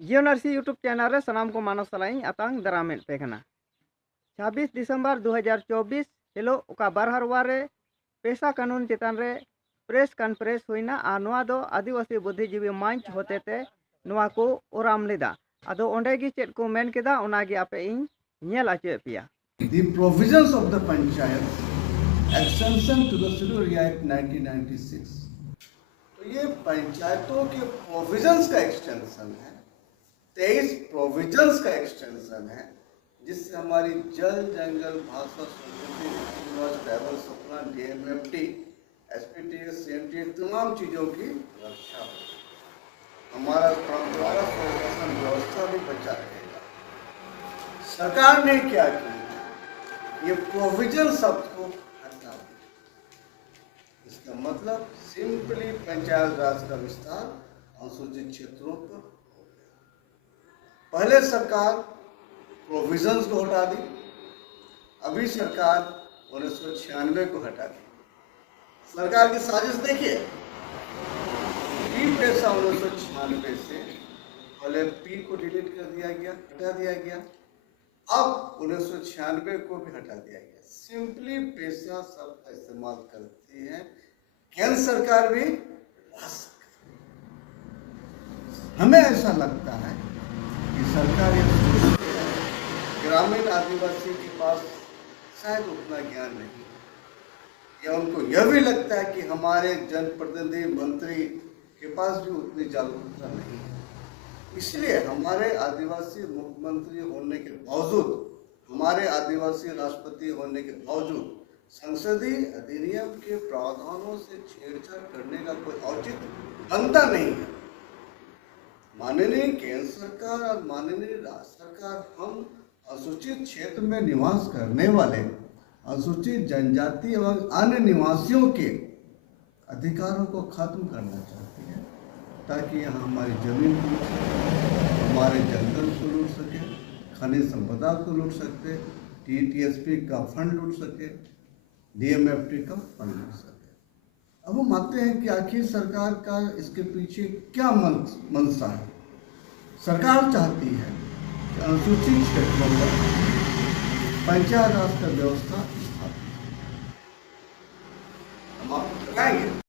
जीओनआरसी YouTube channel रे सनाम को मानव सलाई आतांग दरामेल पे कना 26 दिसंबर 2024 हिलो ओका बारहरवा रे पेशा कानून चितान रे प्रेस कॉन्फ्रेंस हुईना आ दो आदिवासी बुद्धिजीवी मंच होतेते नुआ को ओराम लेदा आदो ओंडे गी चेद को मेन केदा ओनागी आपे इन नेल आचे पिया The provisions of the Panchayat extension to the Schedule Act 1996. तो ये पंचायतों के प्रोविजंस का एक्सटेंशन है, 23 प्रोविजंस का एक्सटेंशन है, जिससे हमारी जल जंगल भाषा संस्कृति ट्राइबल सपना DMFT SPTS CMT तमाम चीज़ों की रक्षा हो, हमारा परंपरा संरक्षण व्यवस्था भी बचा रहेगा। सरकार ने क्या किया, ये प्रोविजन शब्द को हटा दिया। इसका मतलब सिंपली पंचायत राज का विस्तार अनुसूचित क्षेत्रों पर हो गया। पहले सरकार प्रोविजंस को हटा दी, अभी सरकार 1996 को हटा दी। सरकार की साजिश देखिए, पी पेशा 1996 से पहले पी को डिलीट कर दिया गया, हटा दिया गया, अब 1996 को भी हटा दिया गया। सिंपली पेशा शब्द का इस्तेमाल करती है, केंद्र सरकार भी। हमें ऐसा लगता है कि सरकार ग्रामीण आदिवासी के पास शायद उतना ज्ञान नहीं है, या उनको यह भी लगता है कि हमारे जनप्रतिनिधि मंत्री के पास भी उतनी जागरूकता नहीं है। इसलिए हमारे आदिवासी मुख्यमंत्री होने के बावजूद, हमारे आदिवासी राष्ट्रपति होने के बावजूद संसदीय अधिनियम के प्रावधानों से छेड़छाड़ करने का कोई औचित्य बनता नहीं है। माननीय केंद्र सरकार और माननीय राज्य सरकार हम अनुसूचित क्षेत्र में निवास करने वाले अनुसूचित जनजाति एवं अन्य निवासियों के अधिकारों को खत्म करना चाहती है, ताकि यहाँ हमारी जमीन को लूट सके, हमारे जंगल को लूट सके, खनिज संपदा को लूट सकते, TTSP का फंड लूट सके, DMFT का फंड लूट सके। अब हम मानते हैं कि आखिर सरकार का इसके पीछे क्या मंशा है। सरकार चाहती है कि अनुसूचित क्षेत्रों पर पंचायत राज का व्यवस्था स्थापित हो। हम आपको बताएंगे।